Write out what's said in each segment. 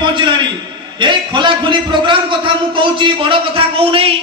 पहुंचलानी ए खोला खोली प्रोग्राम कथा मु कहूची बड़ कथा कहू नहीं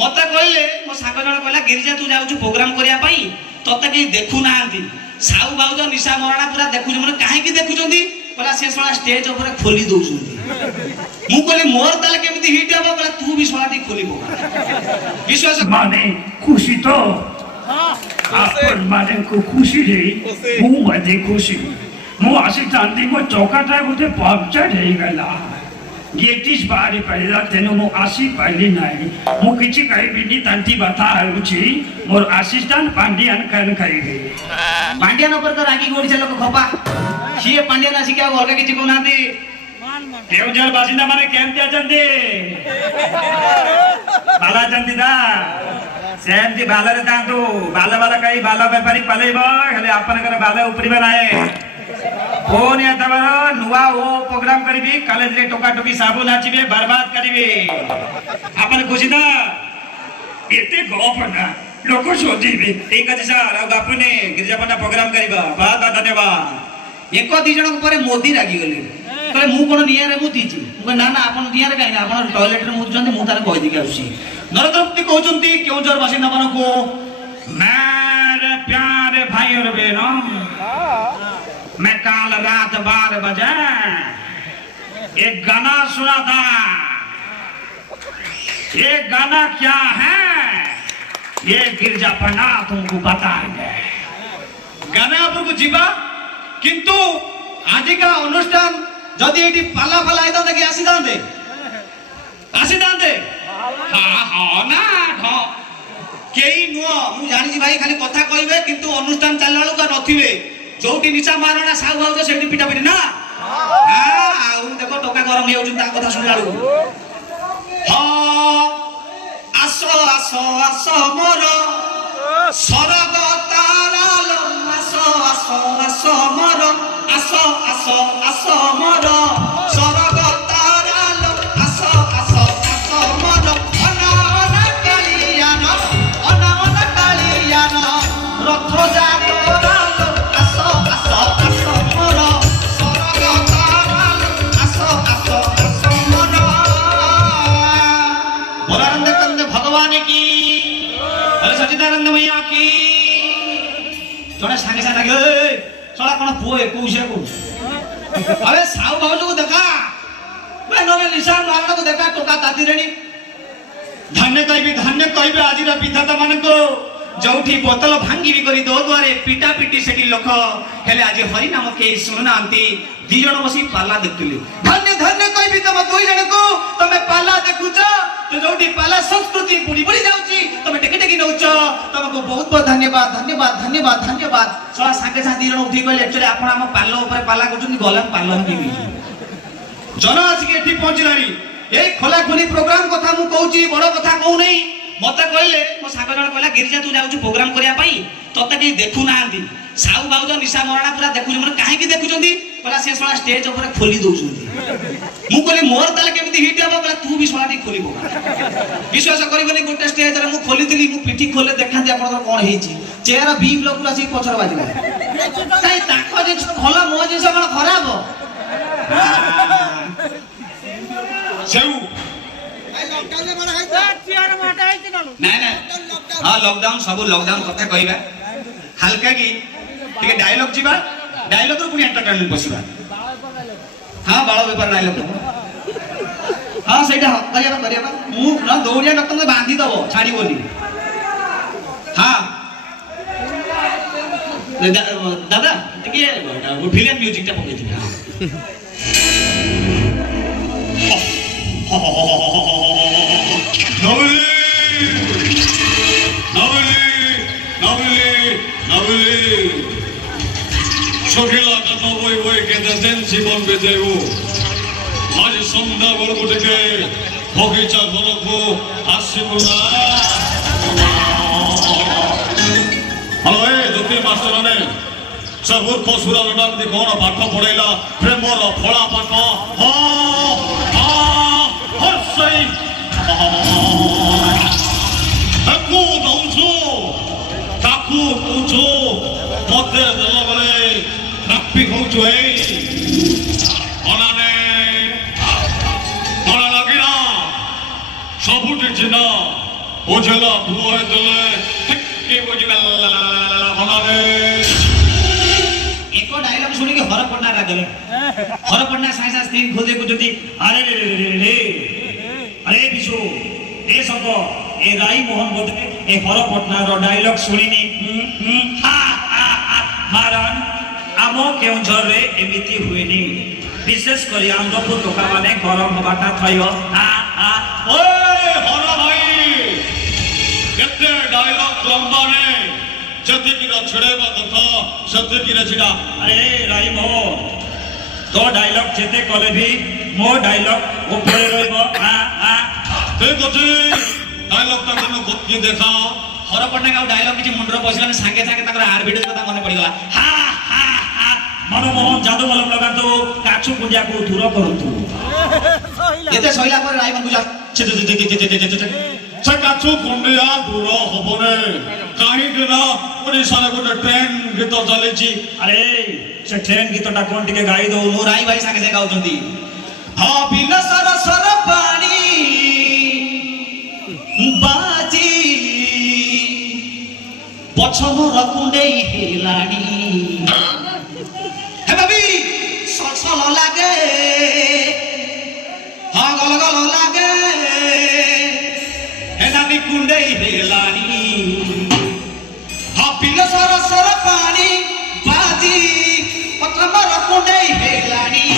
मते कहले मो साग जण कहला गिरिजा तू जाउछु प्रोग्राम करिया पई तते के देखु नांती साउ बाउज निशा मरणा पूरा देखु मन काहे की देखुचंती कहला से सोला स्टेज ऊपर खोली दउछंती मु कहले मोर ताले केमिति हिट हबो कहला तू भी सोला टी खोली पका विश्वास माने खुशी तो आपन माने को खुशी रे मु मते खुशी मु आसी तांती मो चौकाटा गुटे पंक्चर हेई गला गेटिस बारी पहिला तेनु मो आसी पाइली नाही मु किछि कहबिनी तांती बता हेउछि मोर असिस्टेंट पांडियान कान खाइबे पांडियान ऊपर तो रागी गोडी लोक खपा सिए पांडियान आसी के अलगा किछि कोनाती केउजर बासिंदा माने केमते अचंदी बाला चंदी दा सेमती बालरे तांतु बाला बाला कई बाला व्यापारी पलेबो हेले आपनकर बाला उपरिबा नाहे फोन या तबर नुवा ओ प्रोग्राम करिबी कॉलेज रे टोका टोकी साबु नाचिबे बर्बाद करिबे आपन खुशी दा एते गप ना लोक सोचिबे ठीक अछि सर आ बापुने गिरजापना प्रोग्राम करिबा बहुत धन्यवाद एक दी जन ऊपर मोदी रागी गले कहले मु कोन नियारे मुतीची मु ना ना आपन नियारे काई ना आपन टॉयलेट रे मुतचंती मु तारे कहि दिके आउसी नरद्रप्ति कहउचंती केउजर बासिंदा मानको मेरे प्यारे भाई और बहनों मैं कल रात 12 बजे एक गाना सुना था। ये गाना क्या है ये गिरजापना तुमको बताएंगे गाना आपको जीवा किंतु आज का अनुष्ठान जदि एटी पाला पाला आइता देखि आसी दांते हां हां ना हां केई नुआ मु जानि छी भाई खाली कथा कहबे किंतु अनुष्ठान चललाळु का नथिबे जोटी निचा मारणा साउ भाउ तो सेठी पिटा पिटी ना हां आउ देखो टोका गरम हे होउछ ता कथा सुनलाळु हां आसो आसो आसो मोर सरग तारालो आसो आसो आसो मोर आसो आसो आसो मोर सरग तारालो आसो आसो आसो मोर अना अना कालियान रथ जातरालो आसो आसो आसो मोर सरग तारालो आसो आसो आसो मोर बोलानंद कंद भगवान की अरे सच्चिदानंद मैया की जने सांगे सांगे ए सला कोन पुओ 21 को अबे साउ बाबू को देखा बे नले निशान मारना को देखा टोका ताती रेणी धन्य कहबे आज रा विधाता मान को जोठी बोतल भांगी भी करी दो द्वारे पिटा पिटी सेठी लोक हेले आज हरि नाम के सुनना आंती दी जण बसी पाला देखतली धन्य कहबी तम दुई जण को तमे पाला देखुछ तो जोठी पाला संस्कृति पुड़ी पुड़ी जाउची तमे टेके टेके नउछ तमको बहुत बहुत धन्यवाद सला संगे साथी जण उठी गले एक्चुअली आपण हम पालो ऊपर पाला करछन गलम पालो हम दिबी जन आज के एठी पहुंचलानी ए खोला खोली प्रोग्राम कथा मु कहूची बड़ कथा कहू नहीं मते कहले मो साग जण कहला गिरिजा तू जाउछु प्रोग्राम करिया पई तते के देखु नांती साउ बाउज निशा मरणा पूरा देखु मन काहे की देखुचंती कहला से सोला स्टेज ऊपर खोली दउछंती मु कहले मोर ताले केमिति हिट हबो कहला तू भी सोला टी खोली पका विश्वास करबनी गोटे स्टेज रे मु खोलितली मु पिठी खोले देखांती आपण कोन हेची चेहरा बी ब्लॉक पूरा से पछर बाजिला काई ताको जिंस भलो मो जिंस कोन खराब सेउ ना ना हाँ लॉकडाउन सब लॉकडाउन कथा कहबा हल्का की ठीक डायलॉग जीवा डायलॉग रो पुनी एंटरटेनमेंट बसिबा हाँ बाळ पेपर डायलॉग हाँ सेटा करिया मु ना दौड़िया डॉक्टर में बांधी दबो छाड़ी बोली हाँ दादा टिके फिल्म म्यूजिक टा पकई दिबा সখিলা কথা বই বই কেঁদেছেন জীবন বেঁধেও আজ সন্ধ্যা বলবো থেকে বগিচা ঘরকু আসিব না হ্যালো এ জ্যোতি মাস্টার মানে ସବୁ ପଶୁରା ଲଟାନ୍ତି କଣ ପାଠ ପଢେଇଲା ପ୍ରେମର ଫଳା ପାଠ ହସେଇ ତାକୁ ଦଉଛୁ ତାକୁ ଦଉଛୁ ମତେ ଦେଲା ବେଳେ ରାପି କହୁଛୁ ଏଇ ଅନାନେ ବୁଝିଲା ପୁଅ ହେଇଥିଲେ ଠିକ୍ ବୁଝିଗଲା ମନରେ ଏକ ଡାଇଲଗ ଶୁଣିକି ହର ପଣ୍ଡା ରାଗଲେ ହର ପଣ୍ଡା ସାଙ୍ଗେ ସାଙ୍ଗେ ସ୍ତ୍ରୀ ଖୋଜେ ଖୋଜନ୍ତି ଆରେ ରେ ଆରେ ବିଶୁ ଏ ସବ ଏ ରାଇ ମୋହନ ବୋଧେ ଏ ହର ପଣ୍ଡାର ଡାଇଲଗ ଶୁଣିନି ମାରନ ଆମ କେଉଁଝରରେ ଏମିତି ହୁଏନି ବିଶେଷ କରି ଆନ୍ଦପୁର ଲୋକମାନେ ଗରମ ହବାଟା ଥୟ ଓଏ ହର ଭାଇ କେତେ ଡାଇଲଗ ଲମ୍ବାରେ ଯେତିକିର ଛିଡ଼େଇବା କଥା ସେତିକିରେ ଛିଡ଼ା ଆରେ ରାଇ ମୋହନ ତୋ ଡାଇଲଗ ଯେତେ କଲେ ବି ମୋ ଡାଇଲଗ ଉପରେ ରହିବ ଠିକ୍ ଅଛି ଡାଇଲଗଟା ତମେ ଗୋଟିଏ ଦେଖାଅ ହର ପଟ୍ଟନାୟକ ଆଉ ଡାଇଲଗ କିଛି ମୁଣ୍ଡରେ ପଶିଲାନି ସାଙ୍ଗେ ସାଙ୍ଗେ ତାଙ୍କର ଆର ଭିଡିଓ କଥା ମନେ ପଡିଗଲା ମନମୋହନ ଯାଦୁ ମଲମ ଲଗାନ୍ତୁ କାଛୁ ପୁଞ୍ଜାକୁ ଦୂର କରନ୍ତୁ ଏତେ ସଇଲା ପରେ ରାଇମାନଙ୍କୁ ସେ କାଛୁ କୁଣ୍ଡିଆ ଦୂର ହବନି କାହିଁକି ନା ଓଡ଼ିଶାରେ ଗୋଟେ ଟ୍ରେନ୍ ଗୀତ ଚାଲିଛି ଆରେ ସେ ଟ୍ରେନ୍ ଗୀତଟା କଣ ଟିକେ ଗାଇ ଦଉନୁ ରାଇ ଭାଇ ସାଙ୍ଗେ ସାଙ୍ଗେ ଗାଉଛନ୍ତି ବିଲ ସର ସର ପାଣି ବାଜି ପଛ ମୋର କୁଣ୍ଡେଇ ହେଲାଣି ହେ ବାବି ସଲ ଲାଗେ ହଁ ଗଲ ଗଲ ଲାଗେ ହେ ନାବି କୁଣ୍ଡେଇ ହେଲାଣି ହଁ ବିଲ ସର ସର ପାଣି ବାଜି ପଛ ମୋର କୁଣ୍ଡେଇ ହେଲାଣି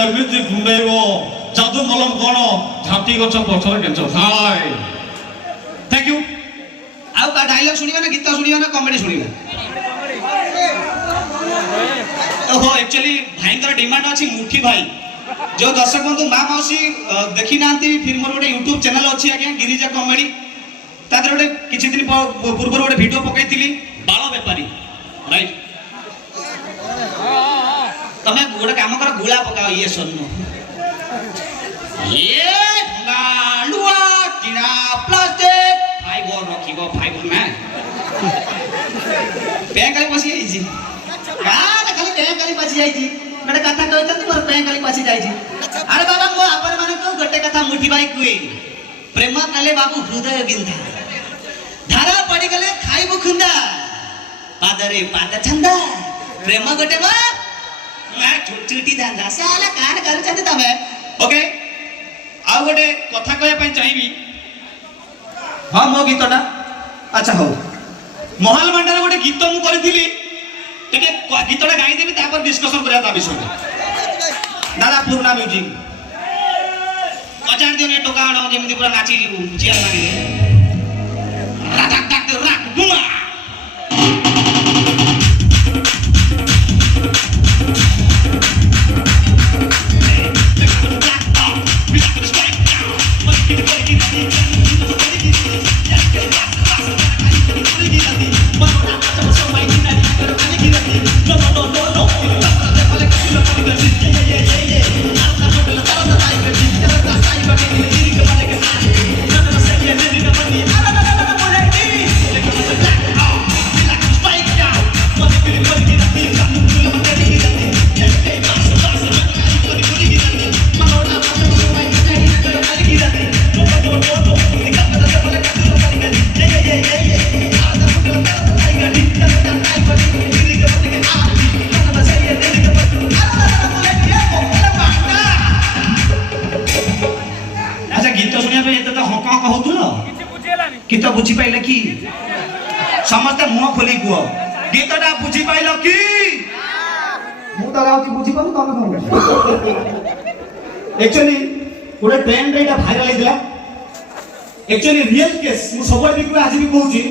ଏମିତି କୁଣ୍ଡେଇବ ଯାଦୁ ମଲମ କଣ ଛାତି ଗଛ ପଛରେ କେଞ୍ଚ ଥାଏ थैंक यू ଆଉ କା ଡାଇଲଗ ଶୁଣିବା ନା ଗୀତ ଶୁଣିବା ନା କମେଡି ଶୁଣିବା ଓହୋ एक्चुअली ଭାଇଙ୍କର ଡିମାଣ୍ଡ ଅଛି ମୁଠି ଭାଇ जो दर्शक बंधु माँ मौसी देखी ना फिर मोर गोटे यूट्यूब चैनल अच्छी आज्ञा गिरिजा कमेडी तादर गोटे किछि दिन पूर्व गोटे वीडियो पकईली बाल बेपारी राइट तमे गोटे काम कर गुला पकाओ ये सोनो ये गालुआ टीना प्लास्टिक फाइबर रखिबो फाइबर ना बैंक खाली पसी आइछि खाली बैंक खाली पसी आइछि गोटे कथा कहते मोर बैंक खाली पसी जाइछि अरे बाबा मो आपण माने को गोटे कथा मुठी भाई कुए प्रेम काले बाबू हृदय बिंधा धारा पड़ी गले खाइबो खुंदा पादरे पाद छंदा प्रेम गोटे बा ना छुटी दांदा साला कान कर छते तमे ओके आ गोटे कथा कहया पई चाहिबी हां मो गीतटा अच्छा हो मोहल मंडल गोटे गीत मु करथिली टिके गीतटा गाई देबी तापर डिस्कशन करया ता विषय दादा पूर्णा म्यूजिक अचार दिने टोका आडो जेमिति पूरा नाची चिया लागे राधा टाक राक बुमा गीत बुझी पाइल कि समस्त मुह खोली कुह गीतटा बुझी पाइल कि मु तो गाउची बुझी पानु तमे कोन एक्चुअली गोटे ट्रेन रे एटा भाइरल हेतिला एक्चुअली रियल केस मु सबरे देखि आज भी कहूची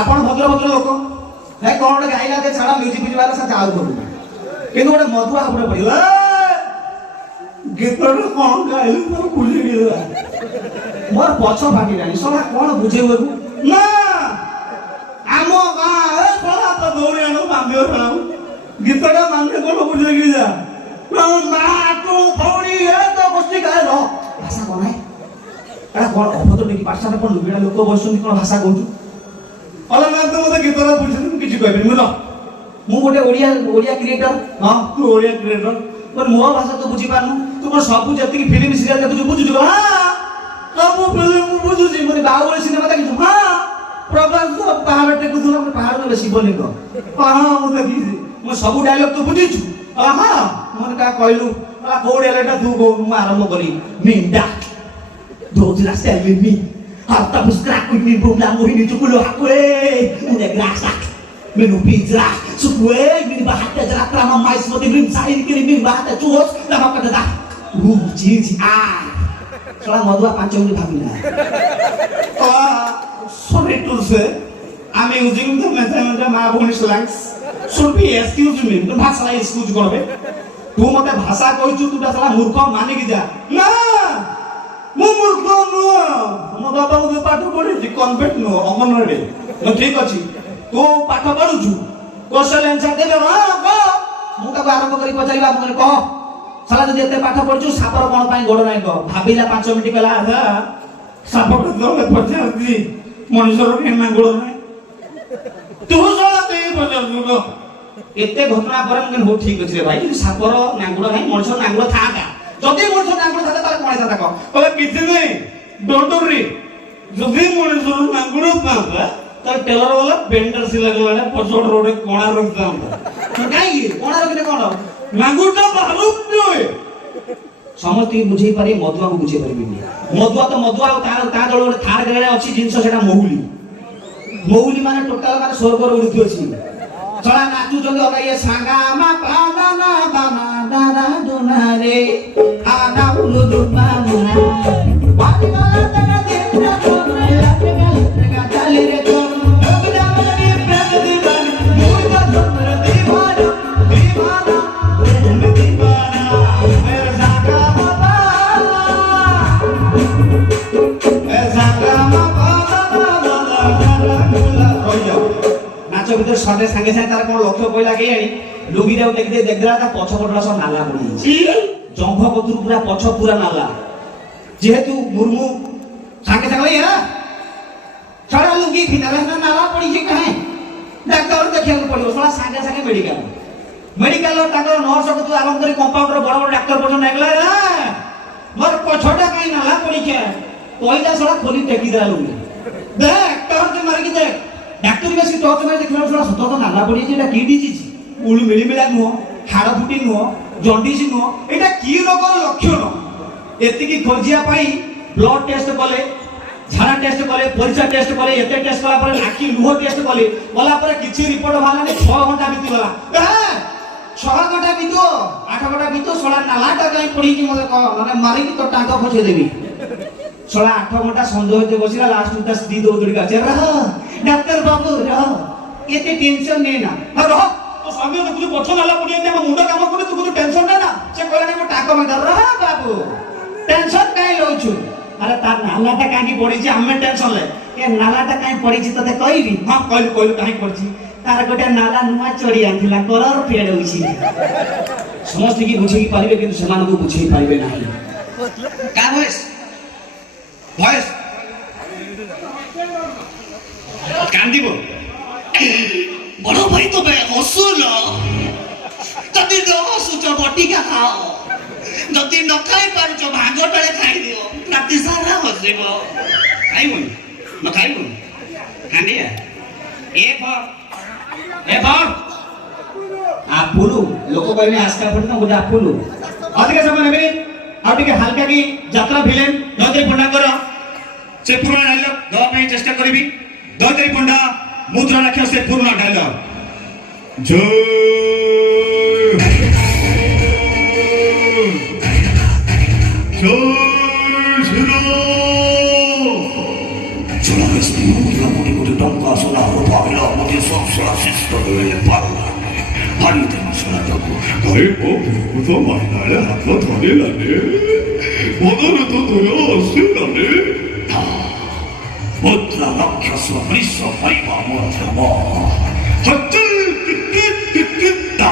आपण भद्र भद्र लोक हे कोन गोटे गाइला दे छाड़ा म्यूजिक भिडियो वाला साथ आउ करू किंतु गोटे मधुआ उपरे पड़ियो गीत कोन गाइलु तो भूली गेला मोर पछ फाटी रानी सला कोन बुझेबो ना आमो गा ए सला तो दौड़ी आनो बांधियो राम गीतटा मानते कोन बुझे गेला ना तू फौड़ी ए तो गोष्ठी गाय रो भाषा कोन है एटा कोन अभद्र नेकी भाषा कोन लुगीडा लोक बसुनी कोन भाषा कहू अला ना तो मते गीतरा बुझे किछि कहबे मु मु गोटे ओडिया क्रिएटर हां तू ओडिया क्रिएटर पर मो भाषा तो बुझी पानु तू को सब जति फिल्म सीरियल देखु बुझु हां सब फिल्म बुझु जी मने बाहुबली सिनेमा देखु हां प्रभास तो पहाड़ टेकु दुना पहाड़ में शिवलिंग हां मु देखि मु सब डायलॉग तो बुझी छु हां मन का कहलु आ कोडेलेटा तू को मु आरंभ करी मिंडा दोज रास्ते लिमी harta buskraku ni bumla mohini cukulo akwe udah grasak menu pizza sukwe mini bahata jelatra mamai seperti rim sain kiri min bahata cuos nama kata dah cici soalnya mau dua pancung di babina sorry to say I'm using the method my own slangs should be excuse me तो भाषा excuse करबे तू मते भाषा कहछु तू साला मूर्ख माने की जा ना मु मूर्ख नु मो बाबा मु पाठ पढी कन्वेंट नु अंगनवाड़ी तो ठीक अछि तू पाठ पढुछु क्वेश्चन आंसर देबे हां को मु ताको आरंभ करी पचारिबा मु कह साला जदि एते पाठ पढछु सापर कोन पई गोड़ नै कह भाबिला 5 मिनिट कला आधा सापर तो पचारदी मनुष्यर के ना गोड़ नै तू साला ते पचारदु को एते घटना पर मन हो ठीक अछि रे भाई सापर नांगुड़ नै मनुष्य नांगुड़ थाका जदि मनुष्य नांगुड़ थाका ताले कोन थाका कहले किछि नै डोंट वरी जदि मनुष्य नांगुड़ थाका तो टेलर वाला बेंडर सिला गला पछोड़ रोडे कोणा रखता हम काई कोणा रखने कोन नांगुड़टा बाहरु नय समस्ती बुझै पारे मधुआ को बुझै परबी मधुआ तो मधुआ तार ता दळ थार गळे अछि जिंस सेटा महुली महुली माने टोटल माने स्वर्ग रो उड़थि अछि चला नाचू जंग अगा ये सांगा मा पाना ना दाना दाना दोना रे आना उलु दुमा मुना वाटी गला तना देना तोरे लटगा लटगा चाले रे तो गबदा मने प्रेम दीवाना मुर्गा सुंदर दीवाना दीवाना प्रेम दीवाना मेरा सांगा बाबा ए सांगा बाबा नाच भीतर सडे संगे संगे तार कोन लक्ष्य पइला के आनी लुंगी रे देख दे देखला ता पछ पटला सब नाला पड़ी जंघ कतुर पूरा पछ पूरा नाला जेहेतु मुर्मू संगे संगे या छड़ा लुंगी फिनाला नाला पड़ी जे काहे डॉक्टर देखिया पड़ियो सोला संगे संगे मेडिकल ताकर नर्स को तू आराम करी कंपाउंडर बड़ बड़ डॉक्टर पछन लागला मोर पछटा काई नाला पड़ी के पहिला सोला खोली टेकी दे लुंगी देख टॉर्च मार के देख डॉक्टर के से टॉर्च मार देखला सोला सत तो नाला पड़ी जेटा की डिजीज उलु मिली मिला नुह हाड़ फुटी नुह जॉन्डिस नुह एटा की रोगर लक्षण एति की खोजिया पाई ब्लड टेस्ट कले झाड़ा टेस्ट कले परिचा टेस्ट कले एते टेस्ट कला पर आखी लुह टेस्ट कले बोला पर किछि रिपोर्ट भाला ने 6 घंटा बीती गला 6 घंटा बीतो 8 घंटा बीतो सोला नालाटा काई पड़ी कि मते माने मारी की तो टांका फसे देबी सोला 8 घंटा संदेह होते बसिला लास्ट में 10 दी दो दुड़का चल रहा डॉक्टर बाबू रहो एते टेंशन ने ना रहो तो स्वामी ने कुछ पछ नाला पड़ी ते मुंडा काम करे तू कुछ टेंशन ना से कहला ने मो टाका में रहा बाबू टेंशन काई लउछु अरे ता नालाटा काई पड़ी छी हमें टेंशन ले ए नालाटा काई पड़ी छी तते कहबी हां कहलु काई पड़ी छी तार गोटे नाला नुआ चढ़ी आंथिला कलर फेड होइछि समस्त की बुझे की पारिबे किंतु समान को बुझे पारिबे नाही का भइस कांदिबो बड़ो भाई तो बे हसुल जदि न हसुच बटिका खाओ जदि न खाई पारुच भांग टळे खाई दियो राति सारा हसिबो खाइबो न खाइबो कांदिया ए बाप आपुलु लोक कहले आस्का पड़ता मुझे आपुलु अधिक समय नेबे आ टिके हल्का की यात्रा भिलेन दौतरी पंडा करो से पूर्ण डायलॉग दवा ପାଇଁ चेष्टा करबी दौतरी पंडा मुद्रा रखियो से पूर्ण डायलॉग जय श्री राम 아이고 부부도 만나래 하고 더리라네 오늘은 또 돌아왔으라네 못라가 켜서 버리소 버리고 못하고 헛들 끝다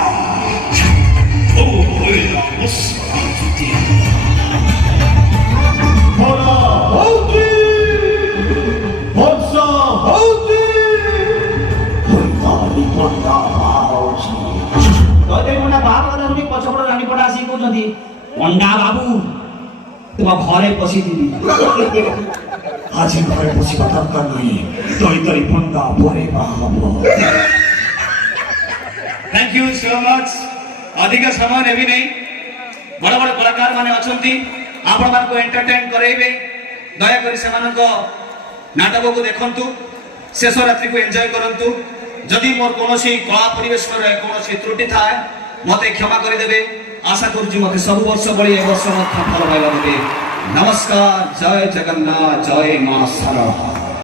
오이라 못사 보라 호지 법사 호지 혼다리 혼다 호지 너희들 뭔가 ବାହାଘର ଶୁଣି ପଛପଟ ରାଣୀପଟ ଆସିକି କହୁଛନ୍ତି ପଣ୍ଡା ବାବୁ ତୁମ ଘରେ ପଶିଥିବି ଆଜି ଘରେ ବସିବା ଦରକାର ନାହିଁ ଦୈତାରୀ ପଣ୍ଡା ପରେ ବାହା ହବ थैंक यू सो मच अधिक समय नेबी नहीं बड़ बड़ कलाकार माने अछंती आपण मान को एंटरटेन करेबे दया करी से मान को नाटक को देखंतु शेष रात्रि को एंजॉय करंतु जदि मोर कोनोसी कला परिवेशन रे कोनोसी त्रुटि थाए मते क्षमा करि देबे आशा करूची मते सब वर्ष बळी ए वर्ष मत फल पाइबा देबे नमस्कार जय जगन्नाथ जय मां सरला